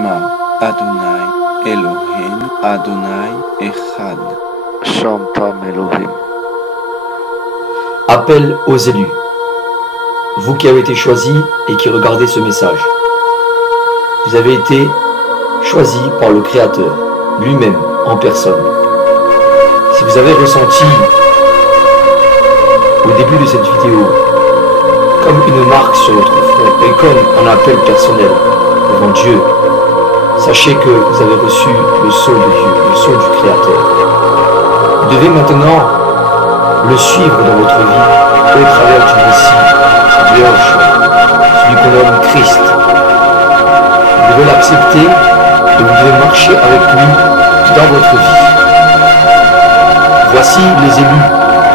Shema Adonai Elohim Adonai Echad. Shantam Elohim. Appel aux élus. Vous qui avez été choisis et qui regardez ce message. Vous avez été choisis par le Créateur, lui-même, en personne. Si vous avez ressenti, au début de cette vidéo, comme une marque sur votre front et comme un appel personnel devant Dieu, sachez que vous avez reçu le sceau de Dieu, le sceau du Créateur. Vous devez maintenant le suivre dans votre vie au travers du Messie, du Yahushua, celui qu'on nomme Christ. Vous devez l'accepter et vous devez marcher avec lui dans votre vie. Voici les élus,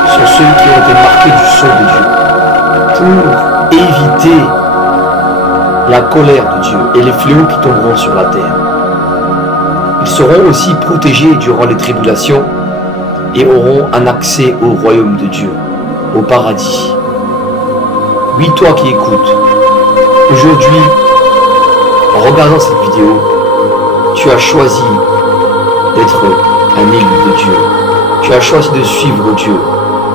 sont ceux qui ont été marqués du sceau de Dieu pour éviter la colère de Dieu et les fléaux qui tomberont sur la terre. Ils seront aussi protégés durant les tribulations et auront un accès au royaume de Dieu, au paradis. Oui, toi qui écoutes, aujourd'hui, en regardant cette vidéo, tu as choisi d'être un élu de Dieu. Tu as choisi de suivre Dieu.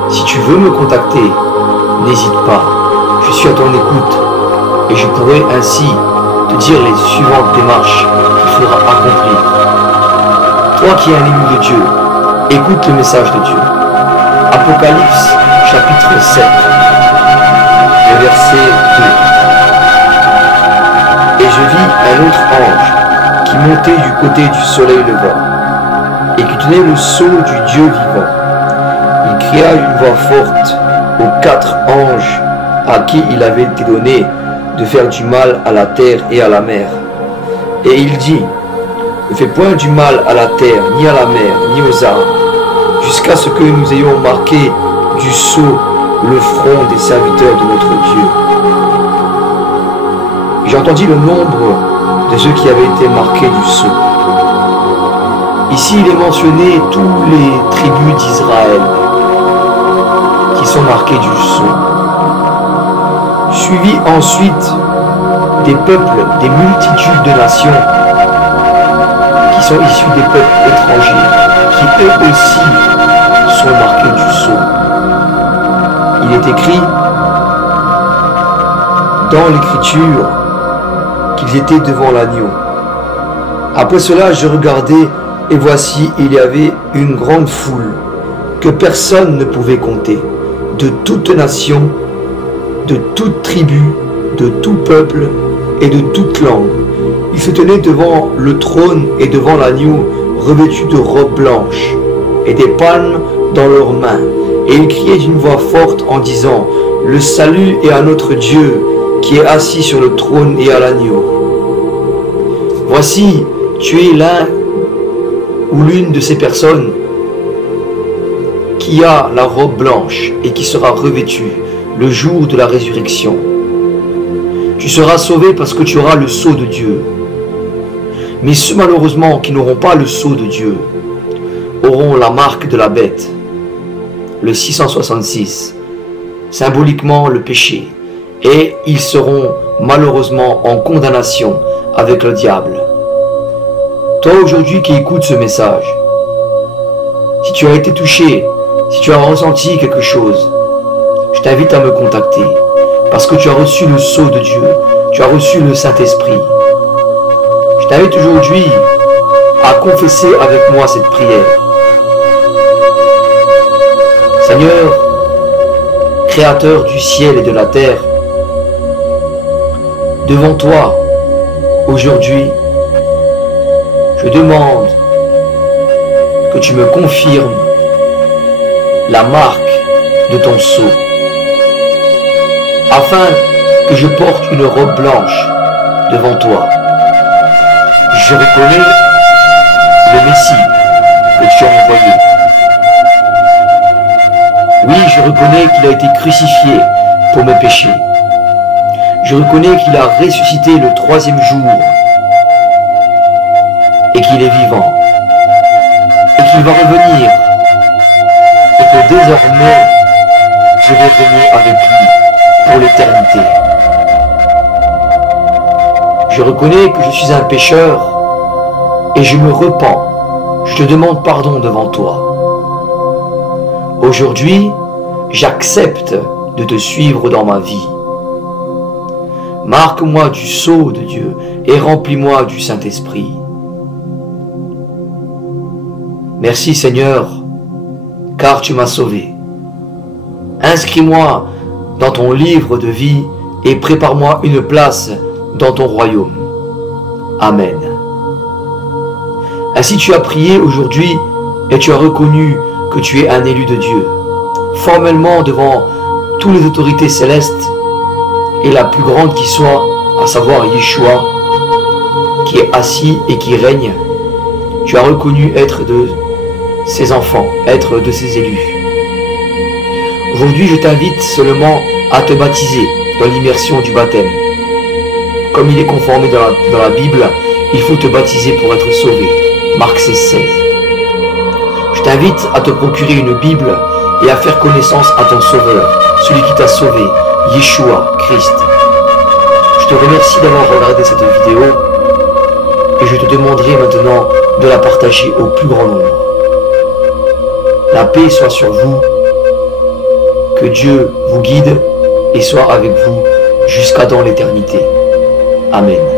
Si tu veux me contacter, n'hésite pas. Je suis à ton écoute et je pourrai ainsi te dire les suivantes démarches qu'il faudra accomplir. Toi qui es un élu de Dieu, écoute le message de Dieu. Apocalypse chapitre 7, le verset 2. Et je vis un autre ange qui montait du côté du soleil levant et qui tenait le sceau du Dieu vivant. Il cria d'une voix forte aux 4 anges à qui il avait été donné de faire du mal à la terre et à la mer. Et il dit, ne fais point du mal à la terre, ni à la mer, ni aux arbres, jusqu'à ce que nous ayons marqué du sceau le front des serviteurs de notre Dieu. J'ai entendu le nombre de ceux qui avaient été marqués du sceau. Ici, il est mentionné tous les tribus d'Israël qui sont marqués du sceau. Suivi ensuite des peuples, des multitudes de nations qui sont issus des peuples étrangers, qui eux aussi sont marqués du sceau. Il est écrit dans l'Écriture qu'ils étaient devant l'agneau. Après cela, je regardais et voici, il y avait une grande foule que personne ne pouvait compter, de toute nation, de toute tribu, de tout peuple et de toute langue. Ils se tenaient devant le trône et devant l'agneau, revêtus de robes blanches et des palmes dans leurs mains. Et ils criaient d'une voix forte en disant, « Le salut est à notre Dieu qui est assis sur le trône et à l'agneau. Voici, tu es l'un ou l'une de ces personnes qui a la robe blanche et qui sera revêtue le jour de la résurrection. Tu seras sauvé parce que tu auras le sceau de Dieu. Mais ceux malheureusement qui n'auront pas le sceau de Dieu auront la marque de la bête, le 666, symboliquement le péché, et ils seront malheureusement en condamnation avec le diable. Toi aujourd'hui qui écoutes ce message, si tu as été touché, si tu as ressenti quelque chose, je t'invite à me contacter parce que tu as reçu le sceau de Dieu, tu as reçu le Saint-Esprit. Je t'invite aujourd'hui à confesser avec moi cette prière. Seigneur, Créateur du ciel et de la terre, devant toi, aujourd'hui, je demande que tu me confirmes la marque de ton sceau, afin que je porte une robe blanche devant toi. Je reconnais le Messie que tu as envoyé. Oui, je reconnais qu'il a été crucifié pour mes péchés. Je reconnais qu'il a ressuscité le 3e jour et qu'il est vivant et qu'il va revenir et que désormais je vais régner avec lui pour l'éternité. Je Je reconnais que je suis un pécheur et je me repens. Je te demande pardon devant toi. Aujourd'hui, j'accepte de te suivre dans ma vie. Marque-moi du sceau de Dieu et remplis-moi du Saint-Esprit. Merci Seigneur, car tu m'as sauvé. Inscris-moi dans ton livre de vie et prépare-moi une place dans ton royaume. Amen. Ainsi tu as prié aujourd'hui et tu as reconnu que tu es un élu de Dieu, formellement devant toutes les autorités célestes et la plus grande qui soit, à savoir Yeshua, qui est assis et qui règne. Tu as reconnu être de ses enfants, être de ses élus. Aujourd'hui, je t'invite seulement à te baptiser dans l'immersion du baptême. Comme il est conformé dans la Bible, il faut te baptiser pour être sauvé. Marc 16. Je t'invite à te procurer une Bible et à faire connaissance à ton Sauveur, celui qui t'a sauvé, Yeshua, Christ. Je te remercie d'avoir regardé cette vidéo et je te demanderai maintenant de la partager au plus grand nombre. La paix soit sur vous, que Dieu vous guide et soit avec vous jusqu'à dans l'éternité. Amen.